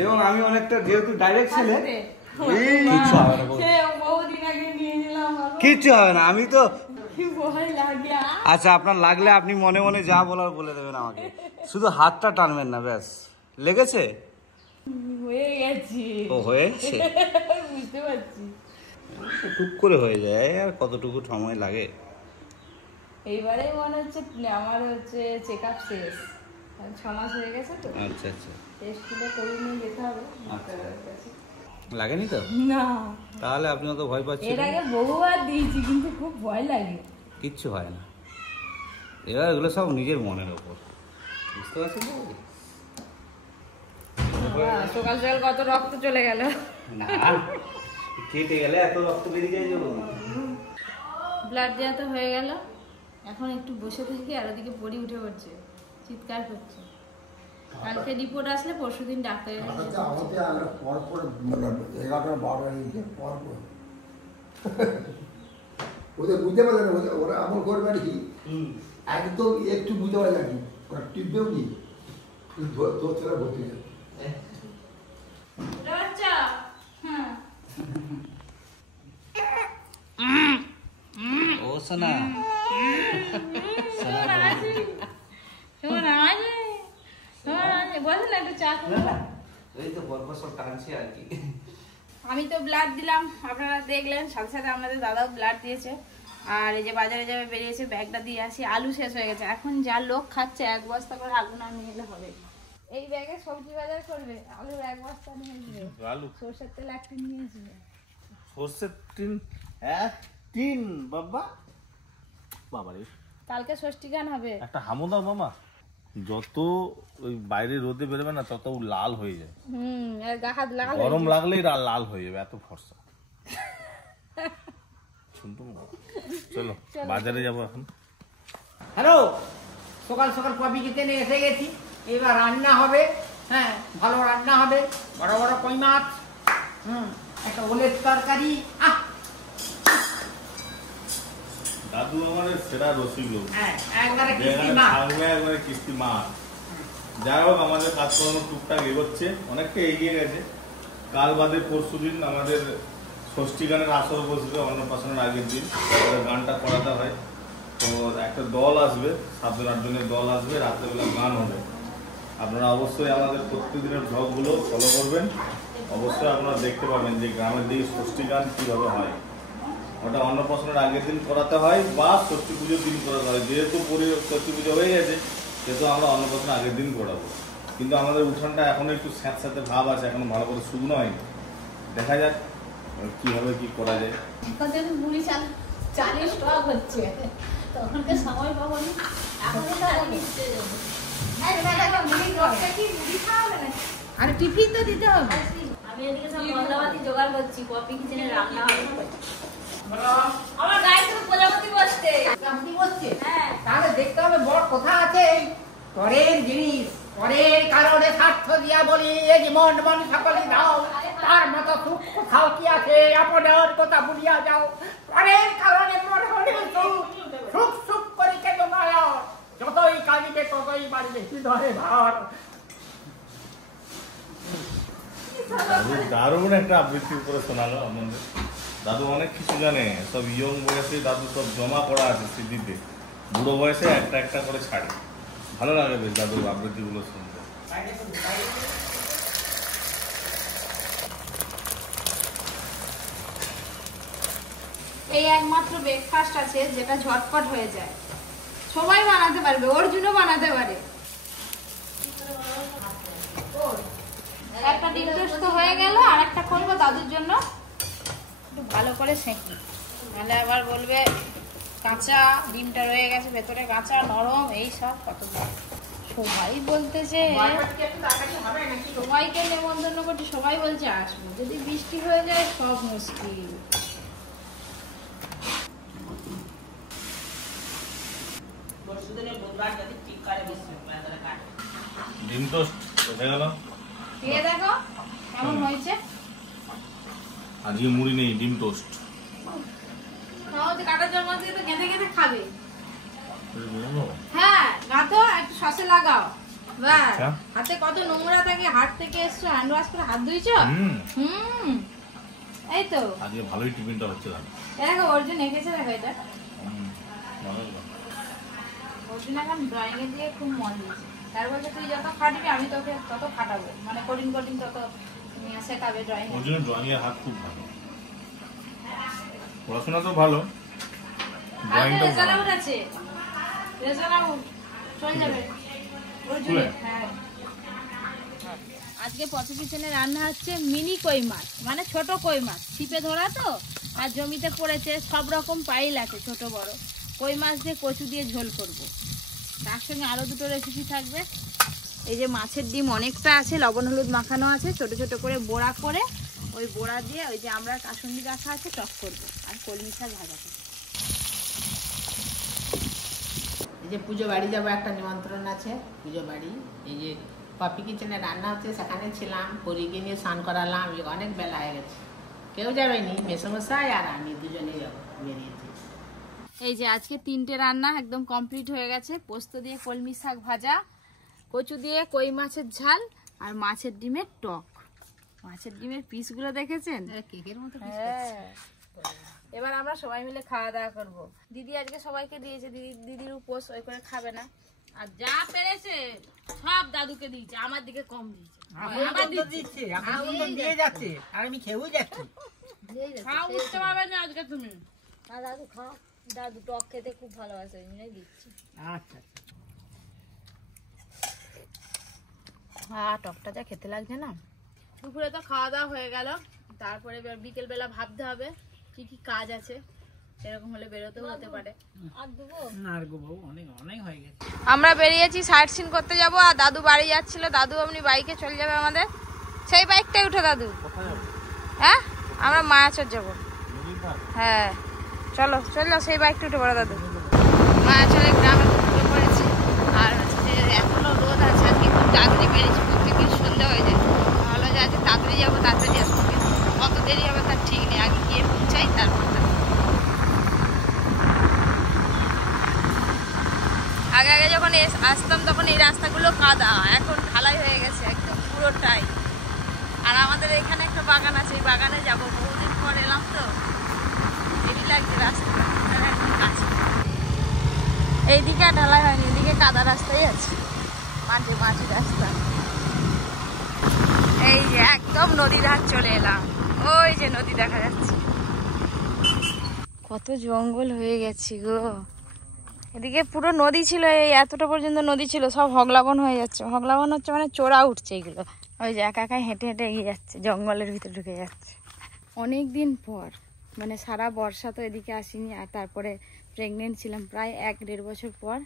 এবং আমি অনেকটা যেহেতু ডাইরেক্ট ছেলে কিচ্ছু হবে না। আমি তো আচ্ছা আপনার লাগলে আপনি মনে মনে যা বলার বলে দেবেন আমাকে, শুধু হাতটা টানবেন না, ব্যাস। লেগেছে? ও হয়েছে, বুঝতে পারছি। টুক করে হয়ে যায়, আর কতটুকু সময় লাগে? এইবারে মনে হচ্ছে আমার হচ্ছে চেক আপ শেষ, 6 মাস হয়ে গেছে তো। আচ্ছা আচ্ছা, টেস্টগুলো করে নিয়ে যেতে হবে। লাগেনি তো? না। তাহলে আপনি তো ভয় পাচ্ছেন? এর আগে বহুবার দিয়েছি কিন্তু খুব ভয় লাগে। কিচ্ছু হয় না, এবার এগুলো সব নিজের মনের ওপর, বুঝতে পারছেন তো? সকাল সকাল কত রক্ত চলে গেল। না, কেটে গেলে এত রক্ত বেরিয়ে যায়। ব্লাড দেওয়া তো হয়ে গেল, এখন একটু বসে থাকি। আর ওদিকে পড়ি উঠে পড়ছে, চিৎকার করছে। কালকে রিপোর্ট আসলে পরশুদিন ডাক্তারের কাছে ওদের বুঝতে পারবে না, ওরা আমার ঘর বাড়ি একদম একটু বুঝতে পারে নাকি, ওরা টিপবেও নি, ধরতে ভর্তি যায়। ও সোনা, আমি তো ব্লাড দিলাম, আপনারা দেখলেন। সাথে সাথে আমাদের দাদাও ব্লাড দিয়েছে। আর এই যে বাজারে যাবে বেরিয়েছে, ব্যাগটা দিয়ে আসি। আলু শেষ হয়ে গেছে, এখন যা লোক খাচ্ছে 1 বস্তা করে আলু না নিয়ে এলে হবে। এই ব্যাগে সবজি বাজার করবে, আলু 1 বস্তা নিয়ে আসবে, সরষের তেল 1 টিন নিয়ে আসবে। সরষের টিন 1 টিন? বাবা বাবারে, কালকে ষষ্ঠী গান হবে। একটা হামু দাও মামা। যত ওই বাইরে রোদে বেরোবে না তত লাল হয়ে যায়। আর গা হাত লাল, গরম লাগলেই লাল হয়ে যাবে, এত ফর্সা। চলো বাজারে যাবো এখন। হ্যালো, সকাল সকাল কপি কিনতে নিয়ে এসে গেছি। এবার রান্না হবে, হ্যাঁ ভালো রান্না হবে। বড় বড় কই মাছ, একটা ওলের তরকারি। দাদু আমাদের সেরা রসিক লোক, একবারে কিস্তি মাছ। যাই হোক, আমাদের কাজকর্ম টুকটাক এগোচ্ছে, অনেকটা এগিয়ে গেছে। কাল বাদে পরশু দিন আমাদের ষষ্ঠী গানের আসর বসবে, অন্নপ্রাশনের আগের দিন গানটা করাতে হয়। তো একটা দল আসবে, 7 জন 8 জনের দল আসবে, রাত্রেবেলা গান হবে। আপনারা অবশ্যই আমাদের প্রত্যেকদিনের ব্লগগুলো ফলো করবেন। অবশ্যই আপনারা দেখতে পাবেন যে গ্রামের দিকে ষষ্ঠী গান কীভাবে হয়। ওটা অন্নপ্রাশনের আগের দিন করাতে হয় বা ষষ্ঠী পুজোর দিন করাতে হয়। যেহেতু ষষ্ঠী পুজো হয়ে গেছে, সেহেতু আমরা অন্নপ্রাশনের আগের দিন করাবো। কিন্তু আমাদের উঠানটা এখনো একটু স্যাঁতস্যাঁতে ভাব আছে, এখনো ভালো করে শুকনো হয়নি। দেখা যাক কিভাবে কি করা যায়। মুড়ি 40 টাকা হচ্ছে, তখনকার সময় পাবো না। আর টিফিন তো দিতে হবে। আমি এদিকে সব মশলাপাতি জোগাড় করছি, কপি কিচেনে রান্না হবে। আমার গায়ে তো প্রজাপতি বসছে। হ্যাঁ, তাহলে দেখতে হবে বড় কথা আছে। পরের জিনিস পরের কারণে স্বার্থ দিয়া বলি, এই মন মন সকলে দাও, তার মতো সুখ কোথাও কি আছে? আপনার কথা ভুলিয়া যাও, পরের কারণে মন হলে সুখ সুখ করি কেন নয়, যতই কাঁদিবে ততই বাড়িবে হৃদয়ে ভার। দারুণ একটা আবৃত্তি করে শোনালো আমাদের দাদু। অনেক কিছু জানে, সব ইয়ং বয়সে দাদু সব জমা করা আছে স্মৃতিতে। বুড়ো বয়সে একটা একটা করে ছাড়ে, ভালো লাগে বেশ দাদুর আবৃত্তিগুলো শুনতে। এই একমাত্র ব্রেকফাস্ট আছে যেটা ঝটপট হয়ে যায়, সবাই বানাতে পারবে, অর্জুনও বানাতে পারে। একটা ডিম টোস্ট হয়ে গেল, আর একটা করবো দাদুর জন্য, একটু ভালো করে সেঁকি, নাহলে আবার বলবে কাঁচা ডিমটা রয়ে গেছে ভেতরে, কাঁচা নরম, এই সব কত। সবাই বলতেছে, সবাইকে নেমন্তন্ন করছি, সবাই বলছে আসবো, যদি বৃষ্টি হয়ে যায় সব মুশকিল। ডিম টোস্ট কোথায় গেল? খেয়ে দেখো কেমন হয়েছে। আজকে মুড়ি নেই, ডিম টোস্ট। কাটা চামচ দিয়ে তো গেঁথে গেঁথে খাবে। হ্যাঁ, গাঁথো, একটু সসে লাগাও, বাহ, আচ্ছা। হাতে কত নোংরা থাকে, হাট থেকে এসছো হ্যান্ড ওয়াশ করে হাত ধুইছো? এই তো আজকে ভালোই টিফিনটা হচ্ছে দাদা। দেখো অর্জুন এঁকেছে, দেখো এটা ভালো। অর্জুন এখন ড্রয়িং এর দিকে খুব মন দিয়েছে। তার বলছে তুই যত খাটবি আমি তোকে তত খাটাবো, মানে কোডিং তত শেখাবে ড্রয়িং। ওর জন্য ড্রয়িং এর হাত খুব ভালো, পড়াশোনা তো ভালো, ড্রয়িংটাও ভালো। রেজাল্ট আছে, রেজাল্ট চলে যাবে অর্জুন। হ্যাঁ, আজকে পথে কিচেনে রান্না হচ্ছে মিনি কই মাছ, মানে ছোট কই মাছ, ছিপে ধরা তো, আর জমিতে পড়েছে, সব রকম পাইল আছে ছোট বড়। কই মাছ দিয়ে কচু দিয়ে ঝোল করব, তার সঙ্গে আরো দুটো রেসিপি থাকবে। এই যে মাছের ডিম অনেকটা আছে, লবণ হলুদ মাখানো আছে, ছোট ছোট করে বড়া করে ওই বড়া দিয়ে ওই যে আমরা কাসুন্দি রাখা আছে টক করবো, আর কলমি শাক ভাজা করবো। এই যে পুজো বাড়ি যাবো, একটা নিমন্ত্রণ আছে পুজো বাড়ি। এই যে পপি কিচেনে রান্না হচ্ছে, সেখানে ছিলাম, পরীকে নিয়ে স্নান করালাম। অনেক বেলা হয়ে গেছে, কেউ যাবেনি, মেসমশাই আর আমি দুজনেই যাবো, বেরিয়েছি। এই যে আজকে 3টে রান্না একদম কমপ্লিট হয়ে গেছে। পোস্ত দিয়ে কলমি শাক ভাজা, কচু দিয়ে কই মাছের ঝাল, আর মাছের ডিমের টক। মাছের ডিমের পিসগুলো দেখেছেন? কেকের মতো হ্যাঁ। এবার আমরা সবাই মিলে খাওয়া দাওয়া করব। দিদি আজকে সবাইকে দিয়েছে, দিদির উপোস, ওই করে খাবে না। আর যা পেরেছে সব দাদুকে দিয়েছে, আমার দিকে কম দিয়েছে। দিয়ে যাচ্ছে আর আমি খেয়েও যাচ্ছি। খাও, বুঝতে পারবে না আজকে তুমি। আর দাদু খাও, দাদু টক খেতে খুব ভালোবাসে, ওই জন্যই দিচ্ছি। আচ্ছা, হ্যাঁ, টকটা যা খেতে লাগছে না। দুপুরে তো খাওয়া দাওয়া হয়ে গেল, তারপরে বিকেল বেলা ভাবতে হবে কি কি কাজ আছে, এরকম হলে বেরোতেও হতে পারে। আমরা বেরিয়েছি সাইট সিন করতে যাব, আর দাদু বাড়ি যাচ্ছিল। দাদু এমনি বাইকে চলে যাবে আমাদের, সেই বাইকটাই উঠে দাদু। হ্যাঁ, আমরা মায়াচর যাব। হ্যাঁ চলো, চল যাও, সেই বাইকটা উঠে পড়ো দাদু। মায়াচরের গ্রামে ঢুকে পড়েছি, আর হচ্ছে এখনো রোদ আছে। আজকে খুব তাড়াতাড়ি বেরিয়েছি, প্রত্যেকদিন সন্ধ্যা হয়ে যায়। ভালো যে আজকে তাড়াতাড়ি যাবো, তাড়াতাড়ি আসবো, কত দেরি হবে তার ঠিক নেই। আগে গিয়ে পৌঁছাই, তারপর আগে আগে যখন আসতাম তখন এই রাস্তাগুলো কাদা, এখন ঢালাই হয়ে গেছে একদম পুরোটাই। আর আমাদের এখানে একটা বাগান আছে, এই বাগানে যাবো, বহুদিন পর এলাম তো, দেরি লাগছে রাস্তাটা একদম কাছে। এইদিকে আর ঢালাই হয়নি, এদিকে কাদা রাস্তাই আছে, মাঝে মাঝে রাস্তা। এই যে একদম নদীর ধার চলে এলাম, ওই যে নদী দেখা যাচ্ছে। কত জঙ্গল হয়ে গেছে গো, এদিকে পুরো নদী ছিল, এই এতটা পর্যন্ত নদী ছিল, সব হগলাবন হয়ে যাচ্ছে। হগলাবন হচ্ছে মানে চোরা উঠছে এগুলো। ওই যে একা একাই হেঁটে হেঁটে এগিয়ে যাচ্ছে, জঙ্গলের ভিতরে ঢুকে যাচ্ছে। অনেক দিন পর, মানে সারা বর্ষা তো এদিকে আসিনি, আর তারপরে প্রেগনেন্ট ছিলাম, প্রায় 1-1.5 বছর পর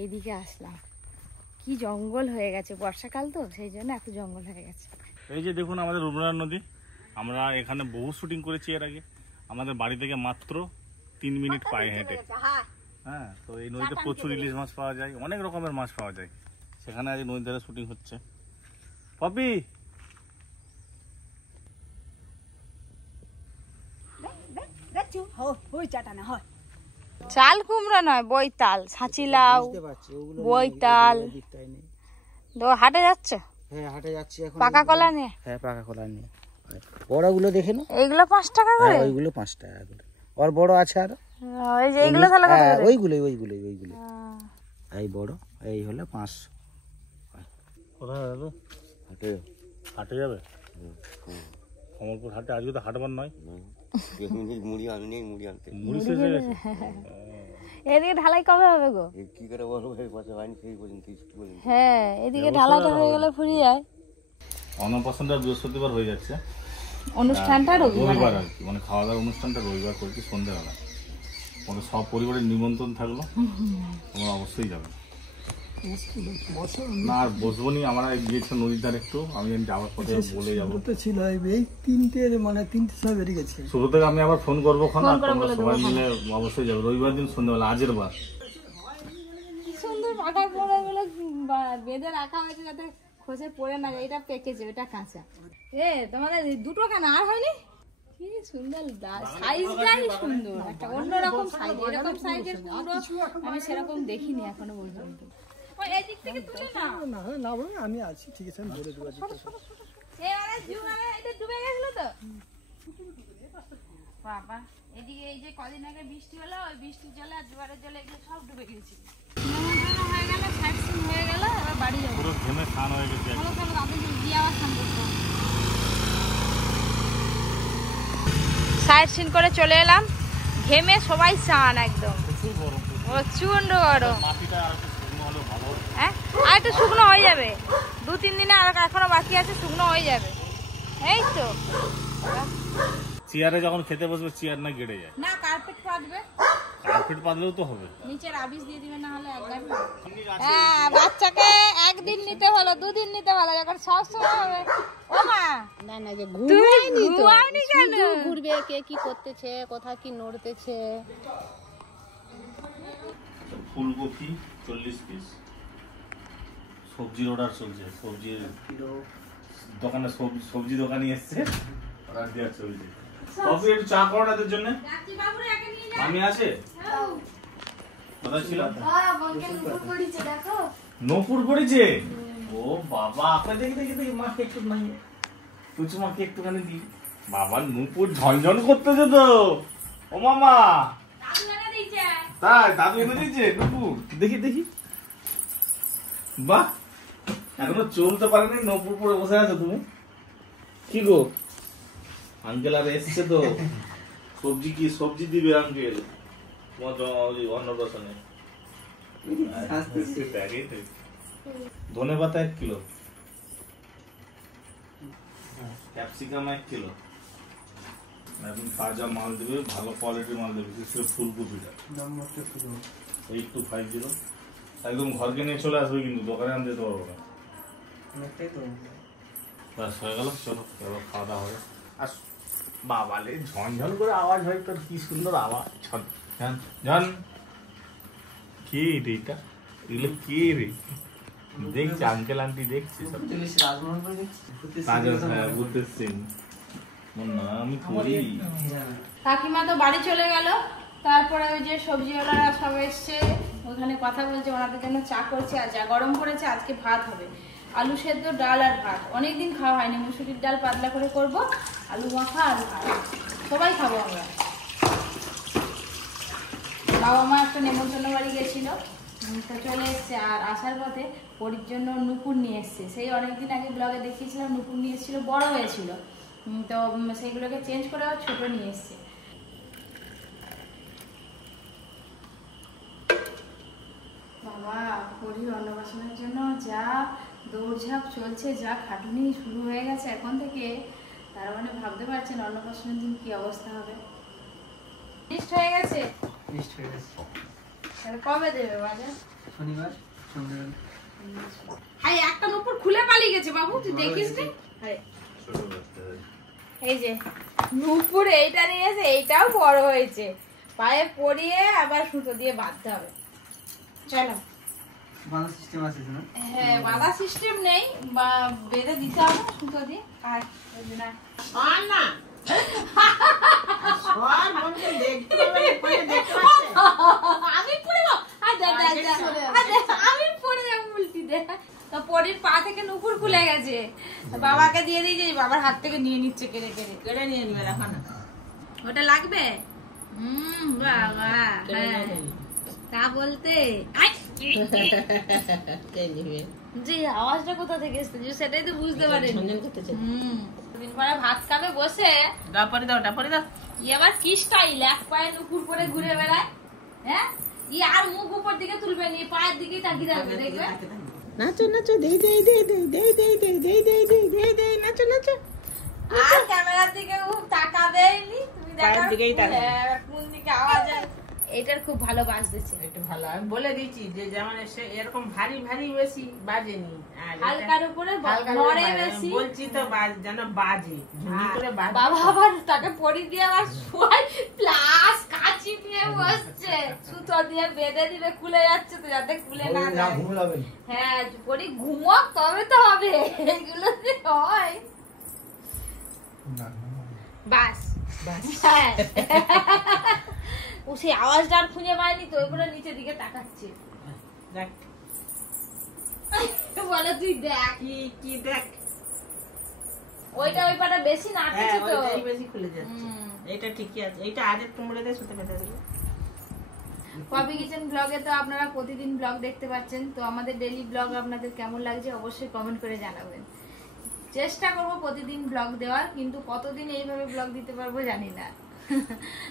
এইদিকে আসলাম। কি জঙ্গল হয়ে গেছে, বর্ষাকাল তো সেই জন্য এত জঙ্গল হয়ে গেছে। এই যে দেখুন আমাদের রূপনারায়ণ নদী, আমরা এখানে বহু শুটিং করেছি এর আগে। আমাদের বাড়ি থেকে মাত্র 3 মিনিট পায়ে হেঁটে। হ্যাঁ, তো এই নদীতে প্রচুর ইলিশ মাছ পাওয়া যায়, অনেক রকমের মাছ পাওয়া যায়। সেখানে আজ নদীর ধারে শুটিং হচ্ছে। পপি, চাল কুমড়া নয়, বইতাল, ছাঁচিলাও, বইতাল। হাটে যাচ্ছে? হ্যাঁ, হাটে যাচ্ছি এখন। পাকা কলা নিয়ে? হ্যাঁ, পাকা কলা নিয়ে। বড়গুলো দেখে না, এইগুলো 5 টাকা করে? ওইগুলো 5 টাকা করে। আর বড় আছে আর এই যে এইগুলো তাহলে কত করে? ওইগুলোই এই বড়, এই হলো 500। কোথায় দাদু? হাটে হাটে যাবে? কমলপুর হাটে আজকে তো হাটবার নয়, মুড়ি আনতে মুড়ি শেষ হয়ে গেছে। এদিকে ঢালাই কবে হবে গো? কি করে বলবো, পয়সা হয়নি সেই পর্যন্ত। হ্যাঁ, এদিকে ঢালাইটা হয়ে গেলে ফুরিয়ে যায়। অন্নপ্রাশনটা বৃহস্পতিবার হয়ে যাচ্ছে, অনুষ্ঠানটা রবিবার আর কি, মানে খাওয়া দাওয়ার অনুষ্ঠানটা রবিবার করছি সন্ধ্যেবেলা। আমাদের সব পরিবারের নিমন্ত্রণ থাকলো, তোমরা অবশ্যই যাবে। না আর বসবো নি, আমরা গিয়েছিলাম নদীর ধারে একটু, আমি যাওয়ার পথে বলে যাবো। ছিল এই 3টে সময় বেরিয়ে গেছে। শুরু থেকে আমি আবার ফোন করবো, তোমরা সবাই মিলে অবশ্যই যাবে রবিবার দিন সন্ধ্যাবেলা, আজের বার। কি সুন্দর পাকা কোড়াগুলো বেঁধে রাখা হয়েছে যাতে খসে পড়ে না যায়। এটা পেকেছে, ওটা কাঁচা। তোমাদের দুটো কেন আর হয়নি? কি সুন্দর সাইজটাই সুন্দর, একটা অন্যরকম সাইজ। এরকম সাইজের কুমড়ো আমি সেরকম দেখিনি এখনো পর্যন্ত। এদিক থেকে তুলে নাও। না না বলে আমি আছি, ঠিক আছে আমি ধরে দেবো। এবারে জুয়ারে এটা ডুবে গেছিল তো বাবা। এদিকে এই যে কদিন আগে বৃষ্টি হলো, ওই বৃষ্টির জলে আর জোয়ারের জলে এগুলো সব ডুবে গেছে। নেমন্তন্ন হয়ে গেল, সাইড সিন হয়ে গেল, এবার বাড়ি যাবো। পুরো ঘেমে খান হয়ে গেছে। চলো চলো তাদের গিয়ে আবার স্নান করবো। সাইড সিন করে চলে এলাম, ঘেমে সবাই স্নান একদম প্রচন্ড গরম। হ্যাঁ আর একটু শুকনো হয়ে যাবে, 2-3 দিনে আর এখনো বাকি আছে, শুকনো হয়ে যাবে। এই তো চেয়ারে যখন খেতে বসবে চেয়ার না গেড়ে যায়, না কার্পেট পাতবে, কার্পেট পাতলেও তো হবে। নিচে রাবিশ দিয়ে দিবে, না হলে একবার। হ্যাঁ বাচ্চাকে একদিন নিতে হলো, 2 দিন নিতে হলো, যখন সব সময় হবে। ও মা না না যে ঘুমাওনি কেন? ঘুরবে, কে কি করতেছে, কোথা কি নড়তেছে। ফুলকপি 40 পিস, সবজির অর্ডার চলছে। সবজির দোকানে সবজি দোকানি এসছে, অর্ডার দেওয়ার চলছে। কফি একটু চা করো না এদের জন্য। আমি আছে কোথায় ছিল? নপুর পড়েছে। ও বাবা, আপনি দেখি দেখি দেখি মাকে একটু নাই, কুচু মাকে একটুখানি দিই। বাবা নূপুর ঝনঝন করতেছে তো। ও মামা, তাই দাদু এনে দিয়েছে নূপুর? দেখি দেখি, বাহ, এখনো চলতে পারেনি, নূপুর পরে বসে আছো তুমি। কি গো আঙ্কেল আর এসছে তো, সবজি কি সবজি দিবে আঙ্কেল অন্নপ্রাশনে? ধনে পাতা 1 কিলো, ক্যাপসিকাম 1 কিলো, এখন তাজা মাল দেবে, ভালো কোয়ালিটির মাল দেবে, বিশেষ করে ফুলকপিটা 8250। একদম ঘরকে নিয়ে চলে আসবে, কিন্তু দোকানে আনতে যেতে পারবো না। ব্যাস হয়ে গেল, চলো এবার খাওয়া দাওয়া হবে। আর বাবালে ঝনঝন করে আওয়াজ হয় তোর, কি সুন্দর আওয়াজ। ঝন ঝন, কে রে এটা? এগুলো কে রে? দেখছি আঙ্কেল আন্টি দেখছি সব। বুদ্ধের সিং আমি করি। কাকিমা তো বাড়ি চলে গেল, তারপরে ওই যে সবজিওয়ালারা সব এসছে, ওখানে কথা বলছে, ওনাদের জন্য চা করছে। আর যা গরম করেছে, আজকে ভাত হবে, আলু সেদ্ধ, ডাল আর ভাত। অনেকদিন খাওয়া হয়নি, মুসুরির ডাল পাতলা করে করব, আলু মাখা আর ভাত, সবাই খাবো আমরা। বাবা মা একটা নেমন্তন্ন বাড়ি গেছিল, তো চলে এসছে। আর আসার পথে পরীর জন্য নুপুর নিয়ে এসছে। সেই অনেকদিন আগে ব্লগে দেখিয়েছিলাম, নুপুর নিয়ে এসেছিল, বড় হয়েছিল, তো সেইগুলোকে চেঞ্জ করে আবার ছোট নিয়ে এসছে। বাবা পরীর অন্নপ্রাশনের জন্য যা দৌড়ঝাঁপ চলছে, যা খাটুনি শুরু হয়ে গেছে এখন থেকে, তার মানে ভাবতে পারছেন অন্নপ্রাশনের দিন কি অবস্থা হবে। লিস্ট হয়ে গেছে? লিস্ট হয়ে গেছে। তাহলে কবে দেবে বাজার? শনিবার সন্ধ্যাবেলা। হাই একটা নুপুর খুলে পালিয়ে গেছে বাবু, তুই দেখিস নি? এই যে নুপুর এইটা নিয়েছে, এইটাও বড় হয়েছে, পায়ে পরিয়ে আবার সুতো দিয়ে বাঁধতে হবে। চলো, বাঁধা সিস্টেম আছে না? হ্যাঁ বাঁধা সিস্টেম নেই, বা বেঁধে দিতে হবে সুতো দিয়ে। আর না না আমি পড়ে যাবো, আমি পড়ে যাবো উল্টি দে। তো পরীর পা থেকে নুপুর খুলে গেছে, বাবাকে দিয়ে দিয়েছে, বাবার হাত থেকে নিয়ে নিচ্ছে, কেড়ে কেড়ে কেড়ে নিয়ে নিবে। এখন ওটা লাগবে? বাবা হ্যাঁ তা বলতে যে আওয়াজটা কোথা থেকে এসছে সেটাই তো বুঝতে পারেন। দিন পরে ভাত খাবে বসে, ডাপরি দাও ই আবার কি স্টাইল, এক পায়ে নুপুর পরে ঘুরে বেড়ায়। হ্যাঁ ই আর মুখ উপর দিকে তুলবে নি, পায়ের দিকেই তাকিয়ে থাকবে, দেখবে। নাচো নাচো, দেই দেই দেই দেই দেই দেই দেই দেই দেই দেই দেই দেই, নাচো নাচো। আর ক্যামেরার দিকে তাকাবেই নি, তুমি দেখো কোন দিকে আওয়াজ হয়। এটার খুব ভালো বাজ দিচ্ছে, একটু ভালো আমি বলে দিচ্ছি যে যেমন এরকম ভারী ভারী বেশি বাজেনি, হালকার উপরে নড়ে বেশি বলছি তো যেন বাজে ঝুনি করে বাজে। বাবা আবার তাকে পরি দিয়ে আবার শোয়, প্লাস কাঁচি নিয়ে বসছে, সুতো দিয়ে বেঁধে দিবে, খুলে যাচ্ছে তো যাতে খুলে না যায়। হ্যাঁ পরি ঘুমক তবে তো হবে, এগুলো যে হয় বাস হ্যাঁ। ও সেই আওয়াজটা আর খুঁজে পায়নি তো, ওইগুলো নিচের দিকে তাকাচ্ছে। বলে তুই দেখ কি দেখ ওইটা ওই পাটা বেশি নাটছে তো ওইটাই বেশি খুলে যাচ্ছে এটা ঠিকই আছে এটা আজ একটু মুড়ে দিয়ে সুতো বেঁধে দিল পপি কিচেন ব্লগে তো আপনারা প্রতিদিন ব্লগ দেখতে পাচ্ছেন, তো আমাদের ডেইলি ব্লগ আপনাদের কেমন লাগছে অবশ্যই কমেন্ট করে জানাবেন। চেষ্টা করব প্রতিদিন ব্লগ দেওয়ার, কিন্তু কতদিন এইভাবে ব্লগ দিতে পারবো জানি না।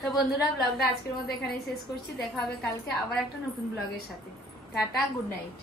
তো বন্ধুরা, ব্লগটা আজকের মতো এখানেই শেষ করছি। দেখা হবে কালকে আবার একটা নতুন ব্লগের সাথে। Tata, good night.